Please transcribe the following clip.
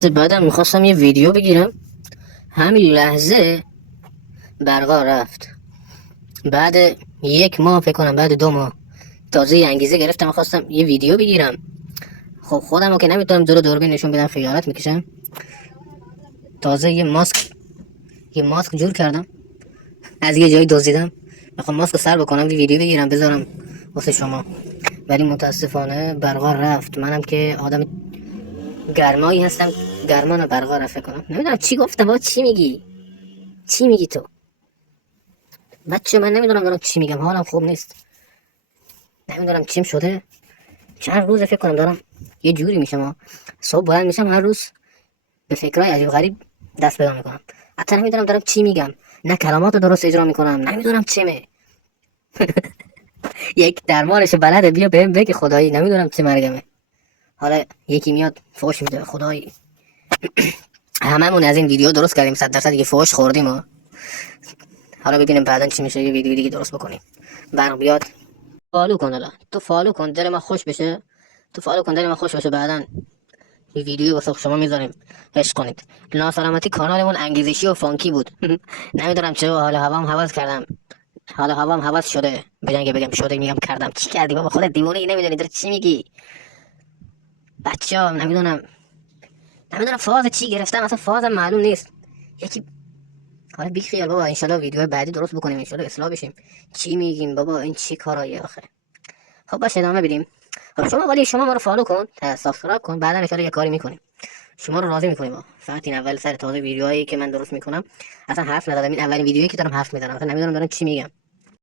بعدم میخواستم یه ویدیو بگیرم، همین لحظه برقا رفت. بعد 1 ماه فکر کنم، بعد 2 ماه تازه انگیزه گرفتم خواستم یه ویدیو بگیرم. خب خودم رو که نمیتونم جلو دوربین نشون بدم، خجالت میکشم. تازه یه ماسک جور کردم، از یه جایی دزدیدم، میخوام ماسک رو سر بکنم ویدیو بگیرم بذارم واسه شما. ولی متاسفانه برقا رفت. منم که آدم گرمایی هستم، گرمان برقا رفت. فکر کنم نمیدونم چی گفتم. بابا چی میگی تو بچه؟ من نمیدونم دارم چی میگم، حالم خوب نیست، نمیدونم چیم شده. چند روز فکر کنم دارم یه جوری میشم. صبح بلند میشم هر روز به فکرای عجیب غریب دست پیدا میکنم. حتی نمیدونم دارم چی میگم، نه کلمات رو درست اجرا میکنم، نمیدونم چمه. یک درمانش بلده، بیا بهم بگی خدایی، نمیدونم چه مرگمه. حالا یکی میاد فوش میده، خدایی. هممون از این ویدیو درست کردیم، 100% دیگه فوش خوردیم ها. حالا ببینیم بعدا چی میشه، یه ویدیو دیگه درست بکنیم. برق بیاد. فالو کن، حالا تو فالو کن دل من خوش بشه. بعدا یه ویدیو واسه شما میذاریم، عشق کنید. ناسلامتی کانالمون انگیزشی و فانکی بود. نمیدونم چرا حالا هوام هوس کردم، حالا هوام هوس شده. بجنگه بگم شده میگم کردم. چی کردی بابا؟ خودت دیوونه ای، نمیدونی داری چی میگی. بچه‌ها نمیدونم فاز چی گرفتم، اصلا فازم معلوم نیست. یکی حالا بی خیال بابا، انشالله ویدیو بعدی درست بکنیم، انشالله اصلاح بشیم. چی میگیم بابا؟ این چی کاراییه آخه؟ خب باشه ادامه بدیم. خب شما ما رو فالو کن، سابسکرایب کن، بعدا ان یه کاری میکنیم، شما رو راضی میکنیم. فقط این اول سر تازه ویدیوهایی که من درست میکنم اصلا حرف ندادم. این اولین ویدیویی که دارم حرف میزنم، اصلا نمیدونم دارم چی میگم.